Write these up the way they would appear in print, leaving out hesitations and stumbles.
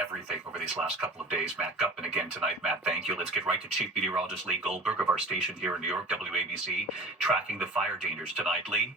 everything over these last couple of days. Matt Gutman again tonight. Matt, thank you. Let's get right to Chief Meteorologist Lee Goldberg of our station here in New York, WABC, tracking the fire dangers tonight. Lee?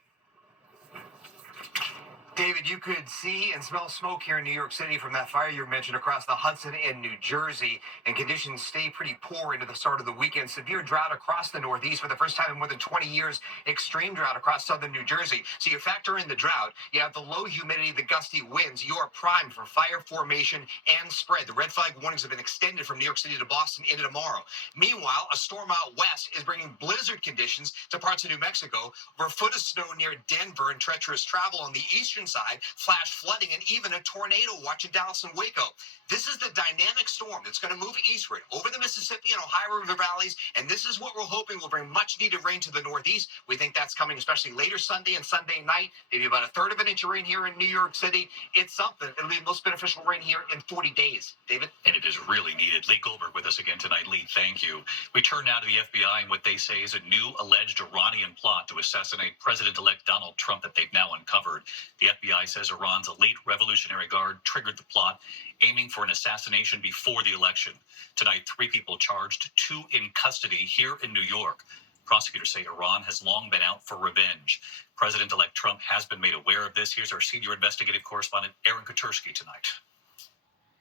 David, you could see and smell smoke here in New York City from that fire you mentioned across the Hudson in New Jersey, and conditions stay pretty poor into the start of the weekend. Severe drought across the Northeast for the first time in more than 20 years. Extreme drought across southern New Jersey. So you factor in the drought, you have the low humidity, the gusty winds. You are primed for fire formation and spread. The red flag warnings have been extended from New York City to Boston into tomorrow. Meanwhile, a storm out west is bringing blizzard conditions to parts of New Mexico, where a foot of snow near Denver and treacherous travel on the eastern side, flash flooding, and even a tornado watch in Dallas and Waco. This is the dynamic storm that's going to move eastward over the Mississippi and Ohio River valleys, and this is what we're hoping will bring much needed rain to the Northeast. We think that's coming especially later Sunday and Sunday night, maybe about a third of an inch of rain here in New York City. It's something. It'll be the most beneficial rain here in 40 days. David? And it is really needed. Lee Goldberg with us again tonight. Lee, thank you. We turn now to the FBI and what they say is a new alleged Iranian plot to assassinate President-elect Donald Trump that they've now uncovered. The FBI says Iran's elite Revolutionary Guard triggered the plot, aiming for an assassination before the election. Tonight, 3 people charged, 2 in custody here in New York. Prosecutors say Iran has long been out for revenge. President-elect Trump has been made aware of this. Here's our senior investigative correspondent, Aaron Katersky, tonight.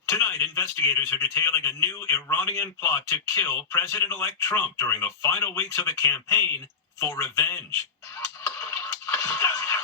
Tonight, investigators are detailing a new Iranian plot to kill President-elect Trump during the final weeks of the campaign for revenge.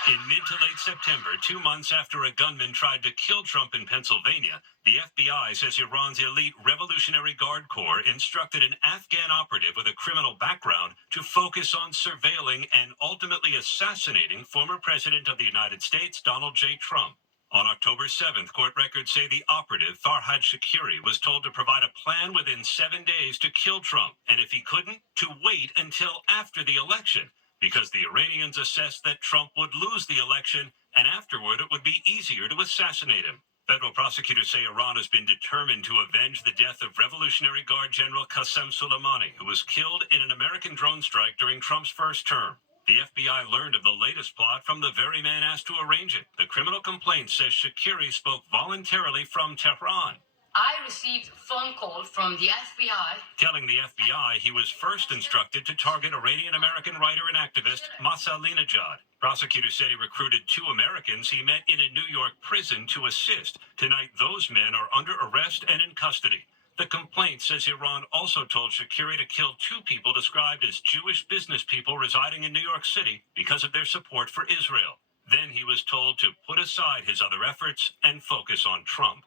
In mid to late September, 2 months after a gunman tried to kill Trump in Pennsylvania, the FBI says Iran's elite Revolutionary Guard Corps instructed an Afghan operative with a criminal background to focus on surveilling and ultimately assassinating former President of the United States, Donald J. Trump. On October 7th, court records say the operative, Farhad Shakiri, was told to provide a plan within 7 days to kill Trump, and if he couldn't, to wait until after the election, because the Iranians assessed that Trump would lose the election, and afterward it would be easier to assassinate him. Federal prosecutors say Iran has been determined to avenge the death of Revolutionary Guard General Qasem Soleimani, who was killed in an American drone strike during Trump's first term. The FBI learned of the latest plot from the very man asked to arrange it. The criminal complaint says Shakiri spoke voluntarily from Tehran. I received a phone call from the FBI telling the FBI he was first instructed to target Iranian-American writer and activist Mahsa Ahmadinejad. Prosecutors said he recruited 2 Americans he met in a New York prison to assist. Tonight, those men are under arrest and in custody. The complaint says Iran also told Shakiri to kill 2 people described as Jewish business people residing in New York City because of their support for Israel. Then he was told to put aside his other efforts and focus on Trump.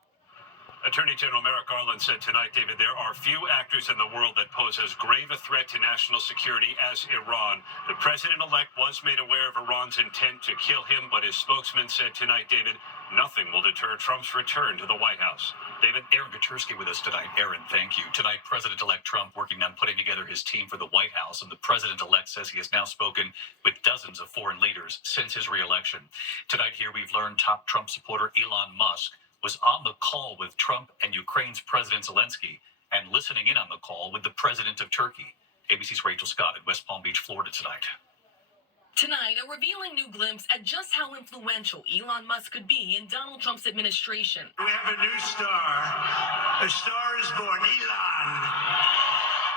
Attorney General Merrick Garland said tonight, David, there are few actors in the world that pose as grave a threat to national security as Iran. The president-elect was made aware of Iran's intent to kill him, but his spokesman said tonight, David, nothing will deter Trump's return to the White House. David? Aaron Katersky with us tonight. Aaron, thank you. Tonight, President-elect Trump working on putting together his team for the White House, and the president-elect says he has now spoken with dozens of foreign leaders since his re-election. Tonight here, we've learned top Trump supporter Elon Musk was on the call with Trump and Ukraine's President Zelensky and listening in on the call with the president of Turkey. ABC's Rachel Scott in West Palm Beach, Florida tonight. Tonight, a revealing new glimpse at just how influential Elon Musk could be in Donald Trump's administration. We have a new star. A star is born, Elon.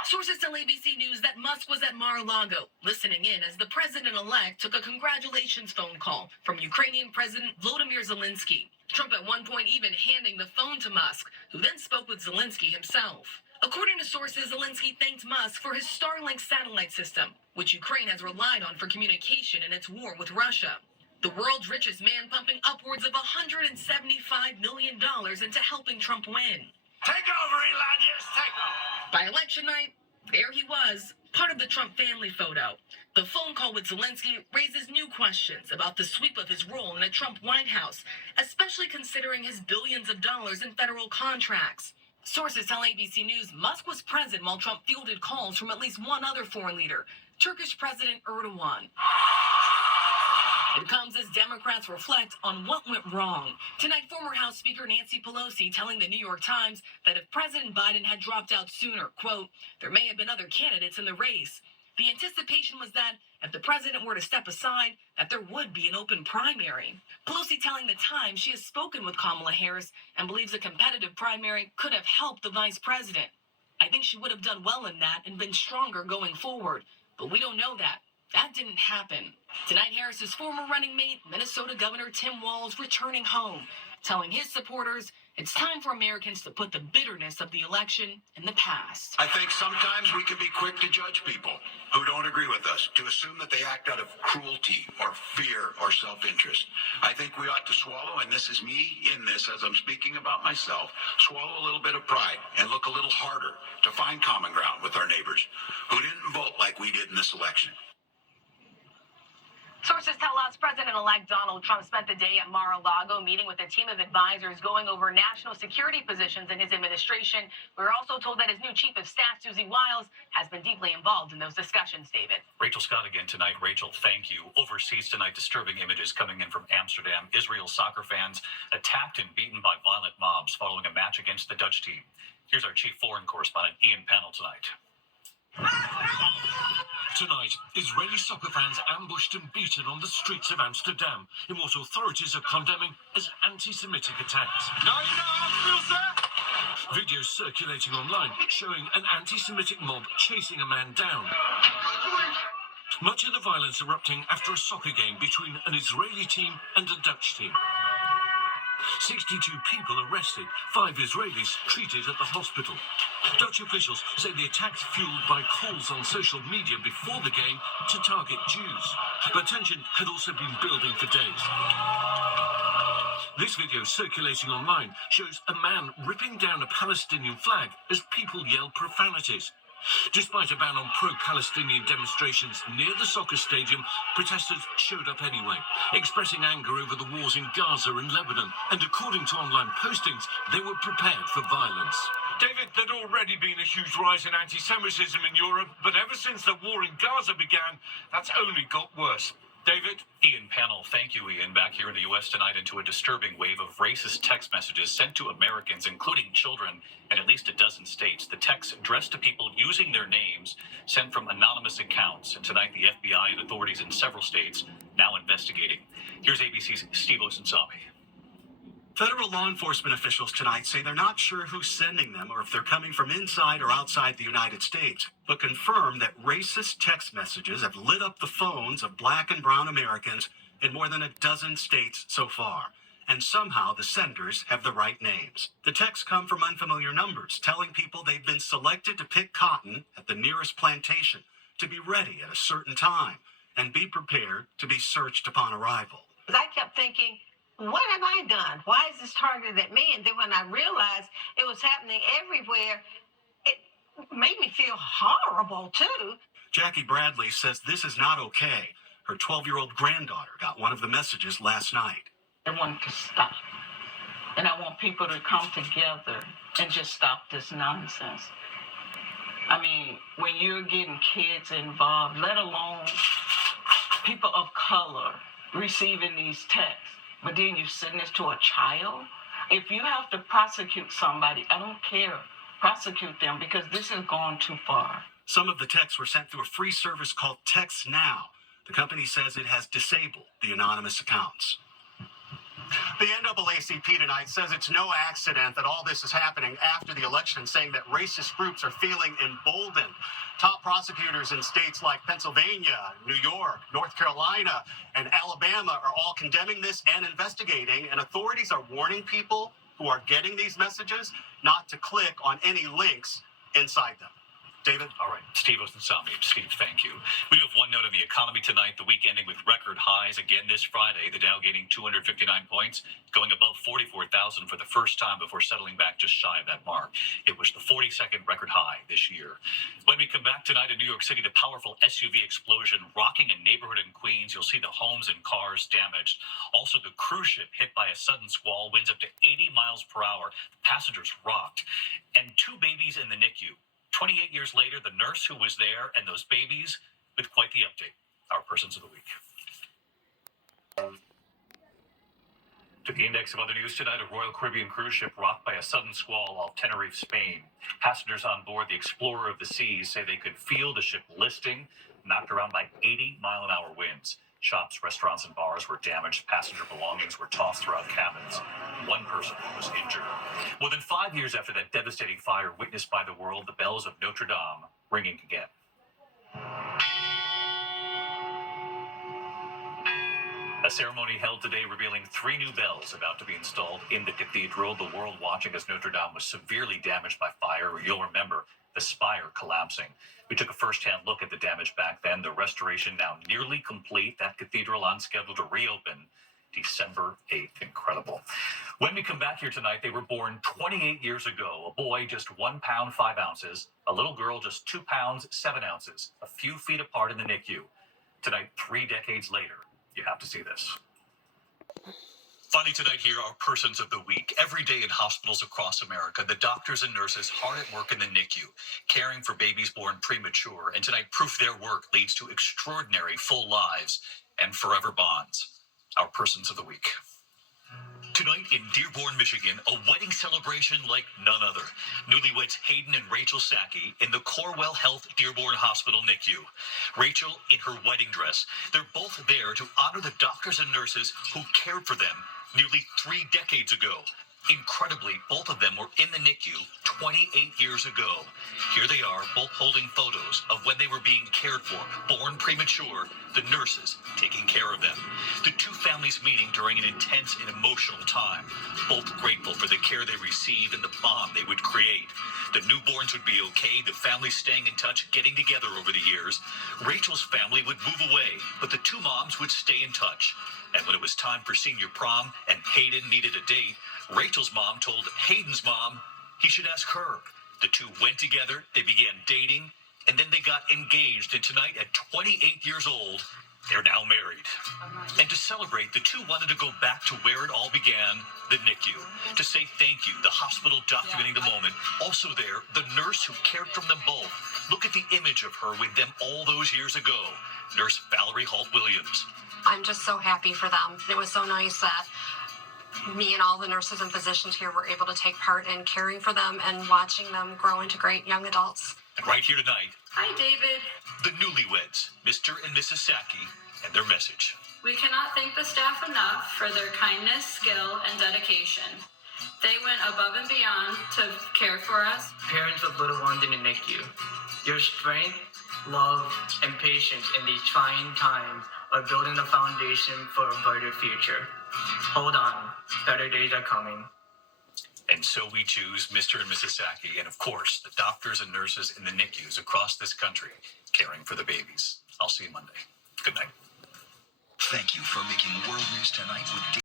Sources tell ABC News that Musk was at Mar-a-Lago, listening in as the president-elect took a congratulations phone call from Ukrainian President Volodymyr Zelensky. Trump at one point even handing the phone to Musk, who then spoke with Zelensky himself. According to sources, Zelensky thanked Musk for his Starlink satellite system, which Ukraine has relied on for communication in its war with Russia. The world's richest man pumping upwards of $175 million into helping Trump win. Take over, Elon, just take over. By election night, there he was, part of the Trump family photo. The phone call with Zelensky raises new questions about the sweep of his role in a Trump White House, especially considering his billions of dollars in federal contracts. Sources tell ABC News Musk was present while Trump fielded calls from at least one other foreign leader, Turkish President Erdogan. It comes as Democrats reflect on what went wrong. Tonight, former House Speaker Nancy Pelosi telling the New York Times that if President Biden had dropped out sooner, quote, there may have been other candidates in the race. The anticipation was that if the president were to step aside, that there would be an open primary. Pelosi telling The Times she has spoken with Kamala Harris and believes a competitive primary could have helped the vice president. I think she would have done well in that and been stronger going forward, but we don't know that. That didn't happen. Tonight, Harris's former running mate, Minnesota Governor Tim Walz, returning home, telling his supporters it's time for Americans to put the bitterness of the election in the past. I think sometimes we can be quick to judge people who don't agree with us, to assume that they act out of cruelty or fear or self-interest. I think we ought to swallow, and this is me in this as I'm speaking about myself, swallow a little bit of pride and look a little harder to find common ground with our neighbors who didn't vote like we did in this election. Sources tell us President-elect Donald Trump spent the day at Mar-a-Lago meeting with a team of advisors going over national security positions in his administration. We're also told that his new chief of staff, Susie Wiles, has been deeply involved in those discussions, David. Rachel Scott again tonight. Rachel, thank you. Overseas tonight, disturbing images coming in from Amsterdam. Israel soccer fans attacked and beaten by violent mobs following a match against the Dutch team. Here's our chief foreign correspondent, Ian Pannell, tonight. Tonight, Israeli soccer fans ambushed and beaten on the streets of Amsterdam in what authorities are condemning as anti-Semitic attacks. Videos circulating online showing an anti-Semitic mob chasing a man down. Much of the violence erupting after a soccer game between an Israeli team and a Dutch team. 62 people arrested, 5 Israelis treated at the hospital. Dutch officials say the attacks fueled by calls on social media before the game to target Jews. But tension had also been building for days. This video circulating online shows a man ripping down a Palestinian flag as people yell profanities. Despite a ban on pro-Palestinian demonstrations near the soccer stadium, protesters showed up anyway, expressing anger over the wars in Gaza and Lebanon. And according to online postings, they were prepared for violence. David, there'd already been a huge rise in anti-Semitism in Europe, but ever since the war in Gaza began, that's only got worse. David? Ian Pannell, thank you, Ian. Back here in the U.S. tonight into a disturbing wave of racist text messages sent to Americans, including children, in at least a dozen states. The texts addressed to people using their names sent from anonymous accounts. And tonight, the FBI and authorities in several states now investigating. Here's ABC's Steve Osunsami. Federal law enforcement officials tonight say they're not sure who's sending them or if they're coming from inside or outside the United States, but confirm that racist text messages have lit up the phones of Black and brown Americans in more than a dozen states so far. And somehow the senders have the right names. The texts come from unfamiliar numbers, telling people they've been selected to pick cotton at the nearest plantation, to be ready at a certain time, and be prepared to be searched upon arrival. I kept thinking, what have I done? Why is this targeted at me? And then when I realized it was happening everywhere, it made me feel horrible, too. Jackie Bradley says this is not okay. Her 12-year-old granddaughter got one of the messages last night. I want to stop. And I want people to come together and just stop this nonsense. I mean, when you're getting kids involved, let alone people of color receiving these texts, but then you send this to a child? If you have to prosecute somebody, I don't care. Prosecute them, because this has gone too far. Some of the texts were sent through a free service called Text Now. The company says it has disabled the anonymous accounts. The NAACP tonight says it's no accident that all this is happening after the election, saying that racist groups are feeling emboldened. Top prosecutors in states like Pennsylvania, New York, North Carolina, and Alabama are all condemning this and investigating, and authorities are warning people who are getting these messages not to click on any links inside them. David? All right. Steve Osunsami. Steve, thank you. We have one note on the economy tonight. The week ending with record highs again this Friday. The Dow gaining 259 points, going above 44,000 for the first time before settling back just shy of that mark. It was the 42nd record high this year. When we come back tonight in New York City, the powerful SUV explosion rocking a neighborhood in Queens. You'll see the homes and cars damaged. Also, the cruise ship hit by a sudden squall, winds up to 80 miles per hour. Passengers rocked. And 2 babies in the NICU. 28 years later, the nurse who was there and those babies with quite the update. Our Persons of the Week. To the index of other news tonight, a Royal Caribbean cruise ship rocked by a sudden squall off Tenerife, Spain. Passengers on board the Explorer of the Seas say they could feel the ship listing knocked around by 80-mile-an-hour winds. Shops, restaurants, and bars were damaged. Passenger belongings were tossed throughout cabins. One person was injured. More than 5 years after that devastating fire witnessed by the world, the bells of Notre Dame ringing again. A ceremony held today revealing 3 new bells about to be installed in the cathedral. The world watching as Notre Dame was severely damaged by fire. You'll remember the spire collapsing. We took a first-hand look at the damage back then. The restoration now nearly complete. That cathedral on schedule to reopen December 8th. Incredible. When we come back here tonight, they were born 28 years ago. A boy just 1 pound 5 ounces. A little girl just 2 pounds 7 ounces. A few feet apart in the NICU. Tonight, 3 decades later. You have to see this. Finally tonight here are Persons of the Week. Every day in hospitals across America, the doctors and nurses hard at work in the NICU, caring for babies born premature. And tonight, proof their work leads to extraordinary full lives and forever bonds. Our Persons of the Week. Tonight in Dearborn, Michigan, a wedding celebration like none other. Newlyweds Hayden and Rachel Sacchi in the Corewell Health Dearborn Hospital NICU. Rachel in her wedding dress. They're both there to honor the doctors and nurses who cared for them nearly 3 decades ago. Incredibly, both of them were in the NICU 28 years ago. Here they are, both holding photos of when they were being cared for, born premature, the nurses taking care of them. The 2 families meeting during an intense and emotional time, both grateful for the care they received and the bond they would create. The newborns would be okay, the families staying in touch, getting together over the years. Rachel's family would move away, but the 2 moms would stay in touch. And when it was time for senior prom and Hayden needed a date, Rachel's mom told Hayden's mom he should ask her. The 2 went together, they began dating, and then they got engaged. And tonight, at 28 years old, they're now married. And to celebrate, the 2 wanted to go back to where it all began, the NICU, to say thank you, the hospital documenting the moment. Also there, the nurse who cared for them both. Look at the image of her with them all those years ago, Nurse Valerie Holt-Williams. I'm just so happy for them. It was so nice that me and all the nurses and physicians here were able to take part in caring for them and watching them grow into great young adults. And right here tonight, Hi, David. the newlyweds, Mr. and Mrs. Sacchi, and their message. We cannot thank the staff enough for their kindness, skill, and dedication. They went above and beyond to care for us. Parents of little ones in the NICU, your strength, love, and patience in these trying times are building a foundation for a brighter future. Hold on, better days are coming. And so we choose Mr. and Mrs. Sacchi, and of course, the doctors and nurses in the NICUs across this country caring for the babies. I'll see you Monday. Good night. Thank you for making World News Tonight with